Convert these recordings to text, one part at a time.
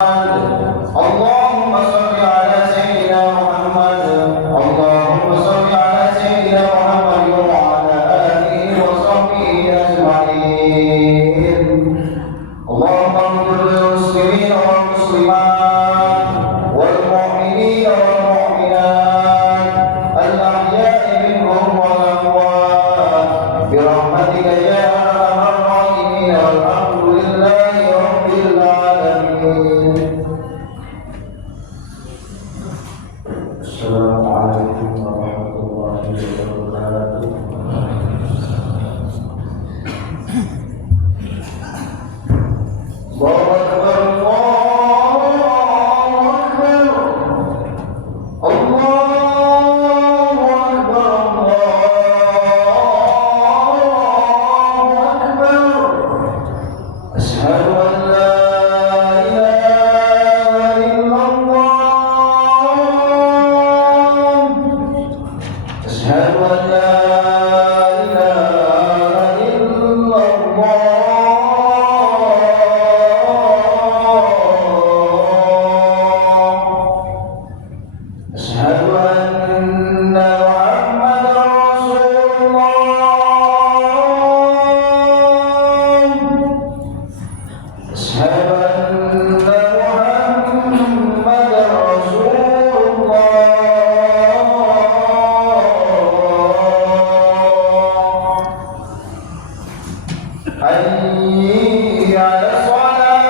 اللهم صل على سيدنا محمد اللهم صل على سيدنا محمد وعلى آله وصحبه أجمعين. اللهم اغفر للمسلمين والمسلمات والمؤمنين والمؤمنات الأحياء منهم والأموات برحمتك يا أرحم الراحمين والحمد لله رب العالمين. Assalamualaikum warahmatullahi wabarakatuh. Allahu Akbar, Allahu Akbar, Allahu Akbar, Allahu Akbar. Asyhadu an la ilaha illallah. أشهد أن لا إله إلا الله. أشهد أن محمدا رسول الله. أشهد أن محمدا رسول الله. حي على الصلاة،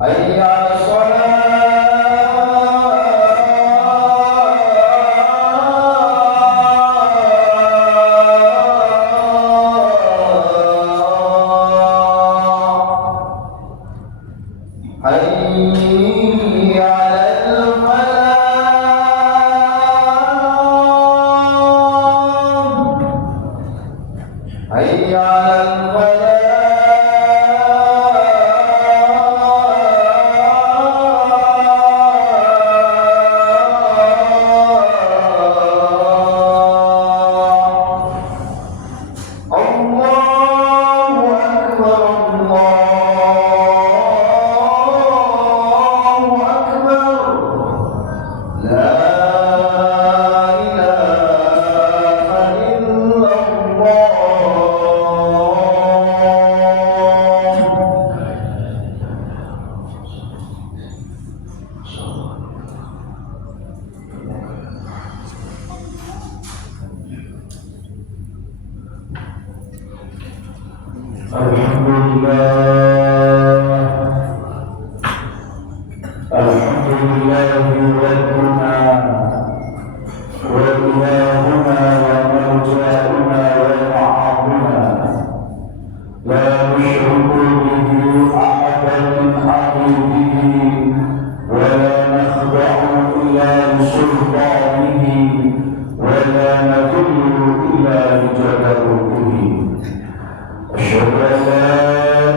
حي على الصلاة، حي على حي على الفلاح. الله أكبر، الله أكبر. لا إله إلا الله. Alhamdulillah Rabbuna wa ilahuna wa marja'una wa ma'abuna la nushriku bihi ahadan min habibihi wa la nakhda'u illa li sultanihi wa la nadullu illa li jalaluhu. Asyhadu an la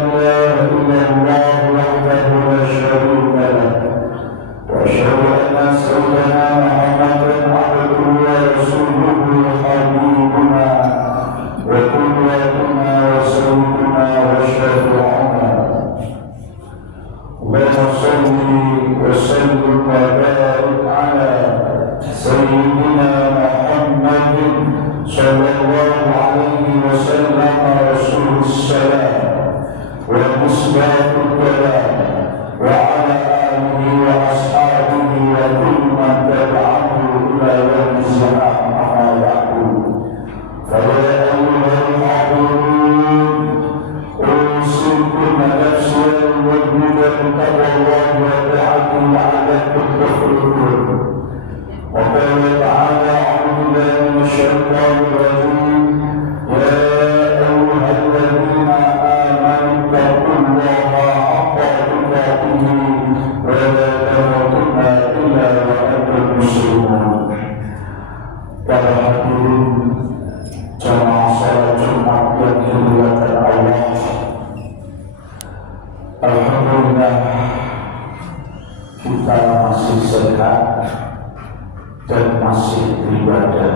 ilaha illallah wahdahu la syarika lahu وأشهد أن سيدنا محمدا عبده ورسوله حبيبنا وقدوتنا وسيدنا وشفيعنا. اللهم صل وسلم وبارك على سيدنا محمد صلى الله عليه وسلم رسول السلام ومصباح الكلام وعلى آله وأصحابه وكل من تبعه إلى يوم السلام. أما بعد، فيا أيها الحاضرون، أوصيكم نفسي وجودا تقوى الله وطاعته لعلكم تفلحون. وقال تعالى: أعوذ بالله من الشيطان الرجيم: يا أيها الذين آمنوا اتقوا الله حق تقاته ولا تموتن إلا وأنتم مسلمون. Para hadirin jamaah salat Jumat yang dimuliakan Allah, alhamdulillah kita masih sehat dan masih beribadah.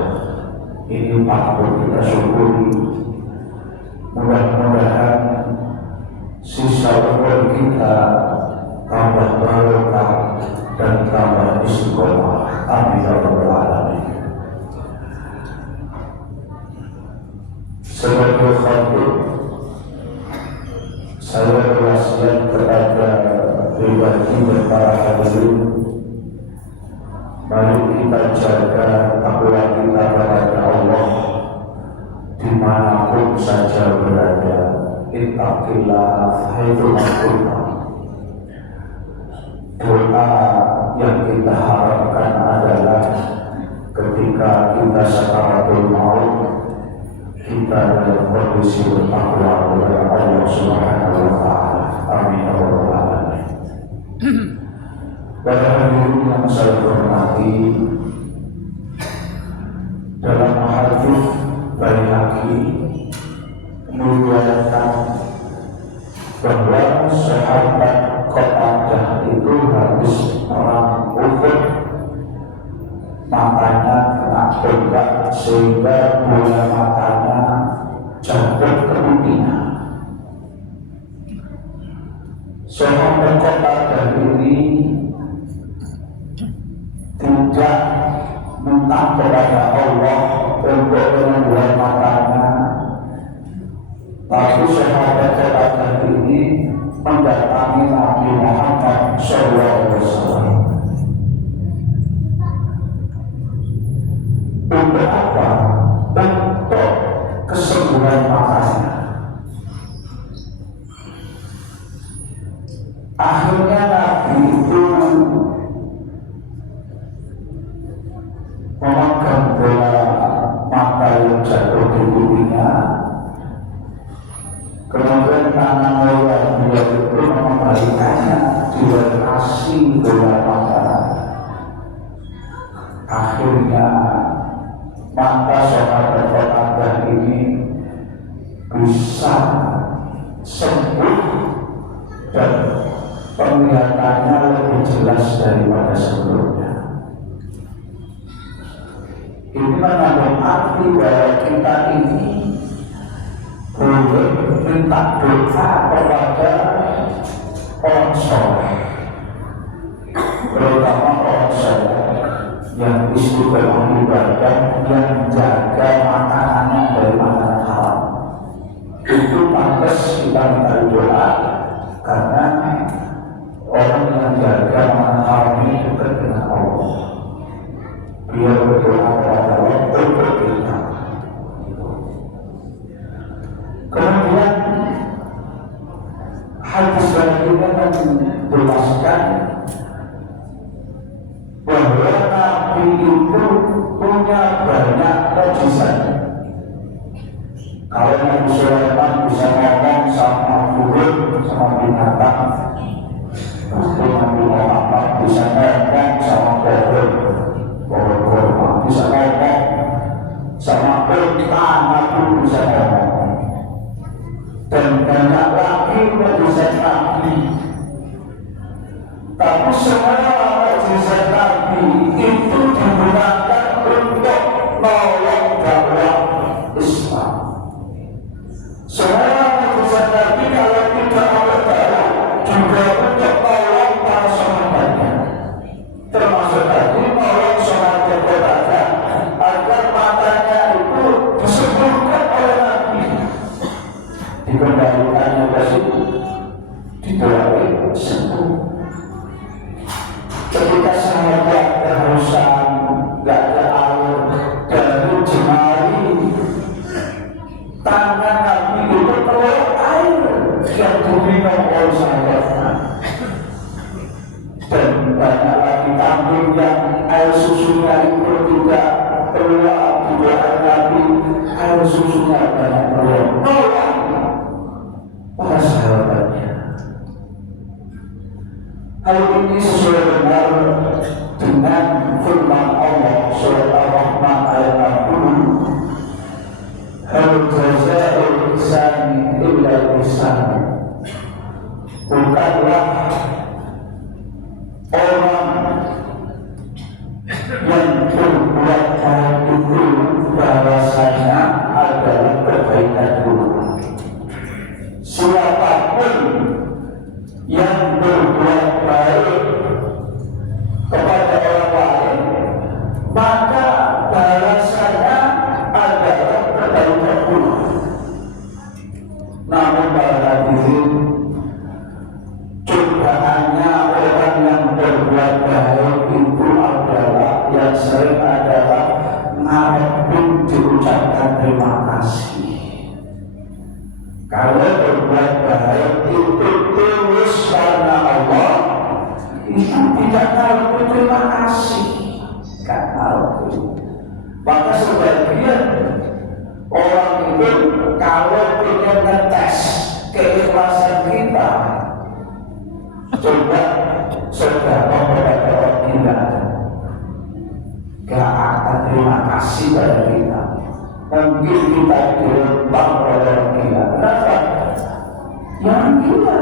Ini patut kita syukuri. Mudah-mudahan kita tambah barokah dan tambah istiqomah. Amin ya rabbal alamin. Sebagai khatib, saya berwasiat kepada pribadi dan para hadirin, mari kita jaga takwa kita kepada Allah dimanapun saja berada. Ittaqillah haitsu kunta. Doa yang kita harapkan adalah ketika kita sakaratul maut, kita dalam kondisi bertakwa kepada Allah Subhanahu wa taala. Amin ya rabbal alamin. Para hadirin yang saya hormati, dalam hadis Baihaqi meriwayatkan bahwa sahabat Qatadah itu habis perang Uhud, matanya kena tembak sehingga bola matanya jatuh ke kupingnya. Sahabat Qatadah ini tidak minta kepada Allah untuk menyembuhkan matanya, tapi sahabat Qatadah ini mendatangi Nabi Muhammad SAW. Untuk apa? Untuk kesembuhan matanya. Akhirnya Nabi itu memegang bola mata yang jatuh di kupingnya. Kemudian tangan Allah beliau itu mengembalikannya, dia kasih bola mata. Akhirnya mata sahabat Qatadah ini bisa sembuh dan penglihatannya lebih jelas daripada sebelumnya. Ini mengandung arti bahwa kita ini boleh minta doa kepada orang soleh, terutama orang soleh yang istiqomah ibadah, yang jaga makanannya dari makanan haram. Itu pantas kita minta doa, karena orang yang jaga makanan haram ini dekat dengan Allah. Dia berdoa kepada Allah untuk kita. Kemudian hadis lainnya menjelaskan bahwa Nabi itu punya banyak mukjizat. Kalau Nabi Sulaiman bisa ngomong sama burung, sama binatang, pasti Nabi Muhammad bisa ngomong sama pohon, pohon bisa ngomong sama perintah, Nabi bisa ngomong. Dan banyak lagi mukjizat Nabi. Tapi semua mukjizat Nabi itu digunakan untuk nolong dakwah Islam. Semua mukjizat Nabi kalau tidak oleh dakwah juga untuk nolong para sahabatnya. Termasuk tadi nolong sahabat Qatadah agar matanya itu disembuhkan oleh Nabi. Dikembalikannya ke situ, didoakan sembuh. Ketika sahabat kehausan, gak ada air dari jemari, tangan Nabi itu keluar air yang diminum oleh sahabatnya. Dan banyak lagi kambing yang air susunya itu juga keluar, didoakan Nabi, air susunya banyak keluar. Para sahabatnya. Hal ini sesuai benar dengan firman Allah surat Ar-Rahman ayat 60. Hal jazaa'ul ihsani illa ihsan. Bukanlah orang yang berbuat baik itu bahwasanya adalah kebaikan dulu. Siapapun yang berbuat baik kepada orang lain, maka balasannya adalah kebaikan pula. Namun para hadirin, cobaannya orang yang berbuat baik itu adalah yang sering adalah ngarepin diucapkan terima kasih. Kalau berbuat baik itu tulus karena Allah, itu tidak ngarepin terima kasih, tidak ngarepin. Maka sebagian orang itu kalau ingin ngetes keikhlasan kita, coba sedekah kepada orang gila, gak akan terima kasih pada kita. Mungkin kita dilempar oleh orang gila. Kenapa? Yang gila.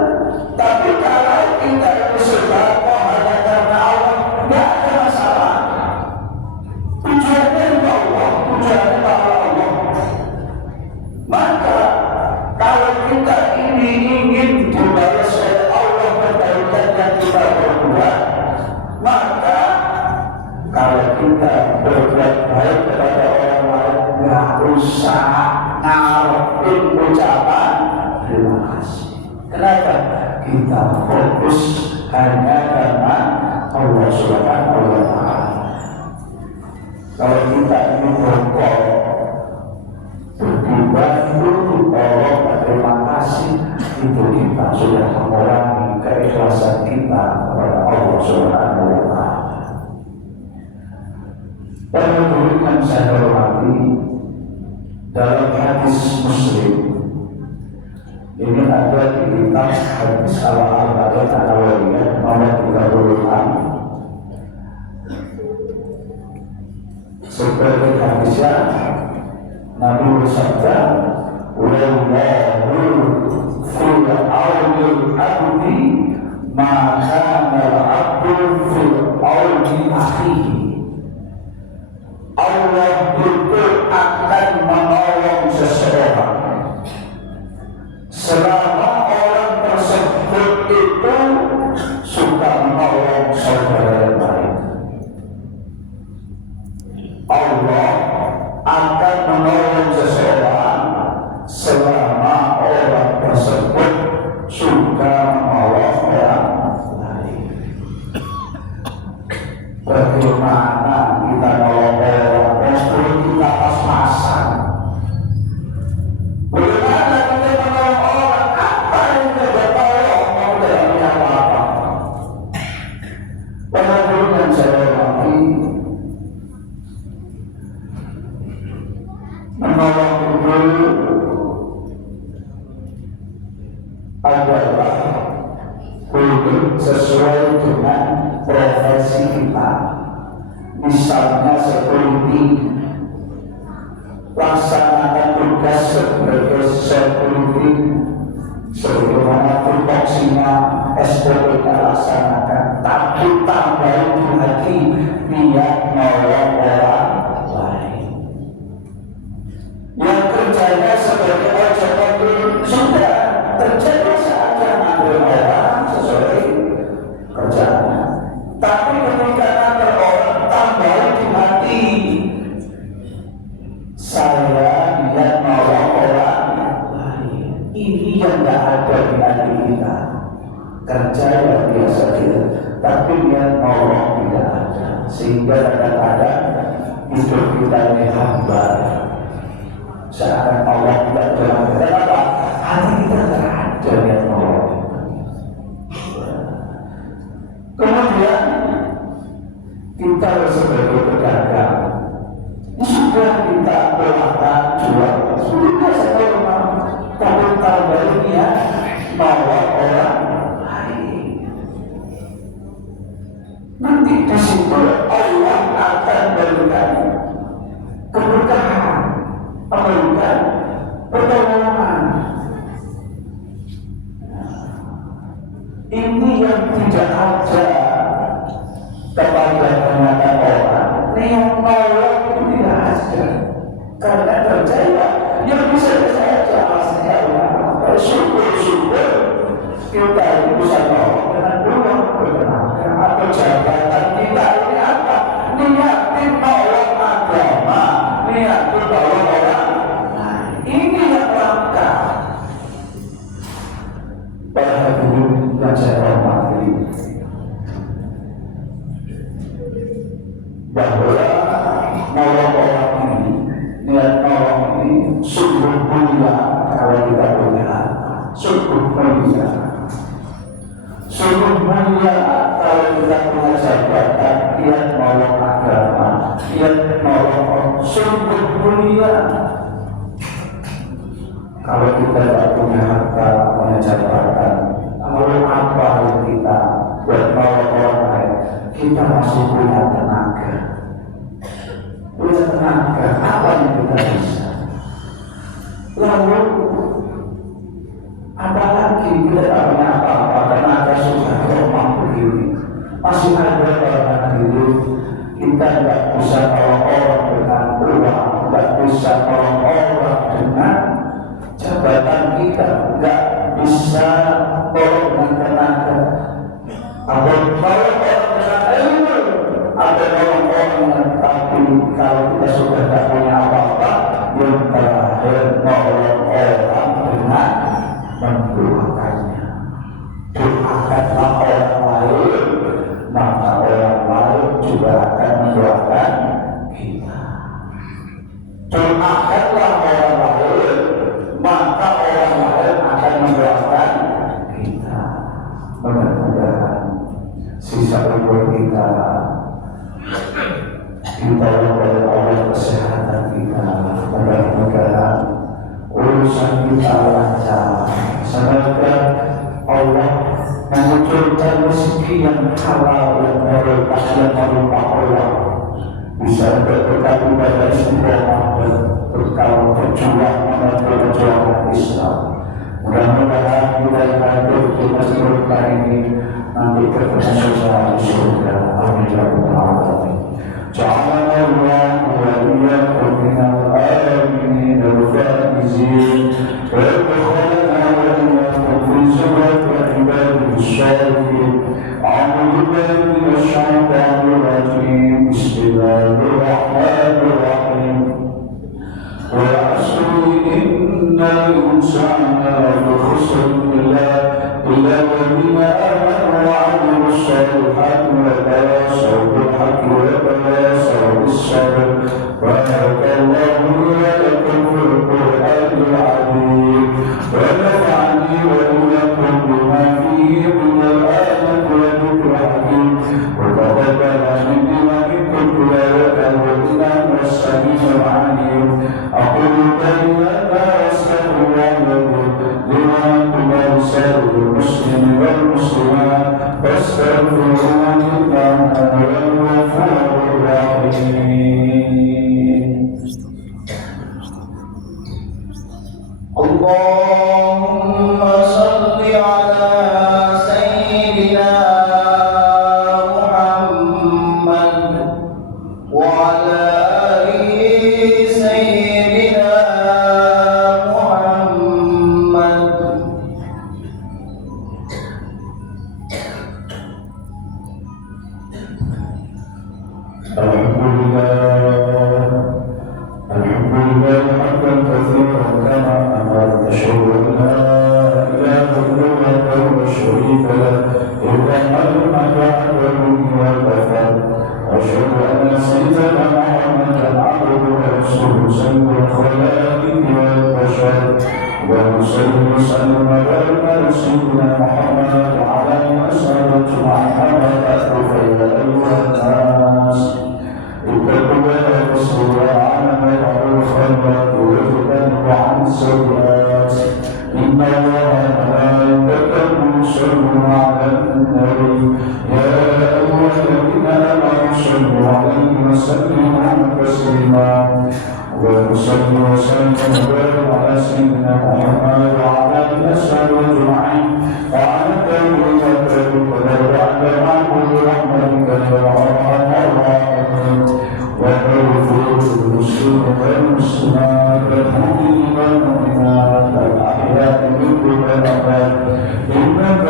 Tapi kalau kita itu sedekah hanya karena Allah, gak ada masalah. Tujuannya untuk Allah, tujuannya para Allah. Maka kalau kita ini ingin dibalas oleh Allah kebaikan yang kita berbuat, maka kalau kita berbuat baik kepada orang lain, nggak usah ngarepin ucapan terima kasih. Kenapa? Kita fokus hanya karena Allah Subhanahu wa Ta'ala. Kalau kita ini berkor berdibantu Allah terima kasih, itu kita sudah mengurangi keikhlasan kita kepada Allah Subhanahu wa Ta'ala. Perlu yang saya hormati, dalam hadis Muslim ini ada di kitab hadis Al-Arba'in An-Nawawiyah nomor 36. Seperti hadisnya Nabi bersabda, "Wallahu fil auni abdi maka al-abdu fil auni akhihi." Allah itu akan menolong seseorang selama orang tersebut itu suka menolong saudara yang lain. Allah akan menolong seseorang selama orang tersebut suka menolong orang lain. Bagaimana kita nolong orang, kita pas-pasan? Bagaimana kita menolong orang? Apa yang kita tolong? Mau tidak punya apa-apa. Walaupun yang saya hormati, menolong itu adalah hidup sesuai dengan profesi kita. Misalnya security, laksanakan tugas sebagai security sebagaimana tupoksinya SPP laksanakan, tapi tambahin di hati niat nolong orang lain. Yang kerjanya sebagai ojek online sudah kerjanya saja ngambil orang sesuai kerjanya, tapi ketika ngambil orang tambahin di hati, saya niat nolong orang lain. Ini yang tidak ada di hati kita. Kerja yang biasa kita, tapi niat nolong tidak ada, sehingga kadang-kadang hidup kita ini hambar. Seakan Allah tidak berada. Kenapa? Hati kita tidak ada niat nolong. Kemudian kita sebagai pedagang, sudah kita berlakukan jual, sudah saya memang tapi tambahinnya nolong orang lain. Nanti di situ Allah akan berikan keberkahan, memberikan pertolongan. Ini yang tidak ada kepada kebanyakan orang. Yang nolong itu tidak ada, karena percaya yang bisa saja aslinya Allah. Syukur-syukur kita ini bisa tolong dengan uang bertenaga atau jabatan kita ini apa? Niatin tolong agama, niatin tolong orang. Nah, ini yang langka. Para hadirin yang saya hormati, bahwa nolong orang ini, niat nolong ini sungguh mulia kalau kita punya harta, sungguh mulia. Sungguh mulia kalau kita punya jabatan, niat nolong agama, niat nolong orang, sungguh mulia. Kalau kita tidak punya harta, punya jabatan, lalu apa yang kita buat nolong orang lain? Kita masih punya tenaga. Punya tenaga, apa yang kita bisa? Lalu apalagi kita tidak punya apa-apa, tenaga sudah lemah begini. Masih ada orang diri, kita tidak bisa tolong orang dengan uang, tidak bisa tolong orang dengan jabatan kita, tidak bisa tolong dengan tenaga. Atau tolong orang dengan ilmu, atau tolong orang dengan tapi kalau kita sudah tidak punya apa-apa, yang terakhir tolong orang dengan mendoakannya. Doakanlah orang lain, maka orang lain juga akan mendoakan kita. Doakanlah orang lain, maka orang lain akan mendoakan kita. Mudah-mudahan sisa umur kita ditolong oleh Allah, kesehatan kita. Mudah-mudahan urusan kita lancar. Semoga Allah memunculkan rezeki yang halal, yang berkah, yang berupa Allah, bisa berberkat pada semua berkala perjuangan menuju perjuangan Islam. Mudah-mudahan kita yang hadir di masjid ini nanti ketemu saudara di surga. Amin ya rabbal alamin. Ja'alana Allah wa iyyakum minal aminin wal faizin wa adkhalna wa iyyakum fi zumratil ibadis shalihin. A'udzu billahi minasy syaithanir rajim. Bismillahirrahmanirrahim. Wa asri innal insana lafi khusr illa alladhina amanu wa 'amilus shalihati wa tawasaw bil haqqi wa tawasaw bis sabr. Barakallahu li wa lakum fil Qur'anil 'azim wa nafa'ani wa iyyakum bima fihi minal ayati wa dhikril hakim wa taqabbal minni wa minkum tilawatan wa innahu as-sami'ul 'alim. أقول قولي هذا وأستغفر الله لي ولكم ولسائر المسلمين والمسلمات فاستغفروه إنه هو الغفور الرحيم. اللهم صل على سيدنا محمد وعلى إنك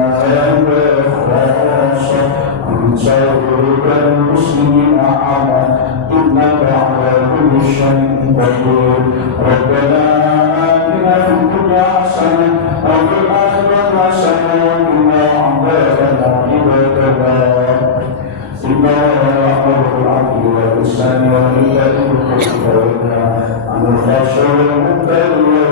هذا خاصة كنت غرب المسلمين أعمى إنك على كل شيء قدير ربنا آتنا في الدنيا حسنة وفي الآخرة حسنة وقنا عذاب النار إن رحمة العبد والإحسان وإلا إن عن الخشوع والمنكر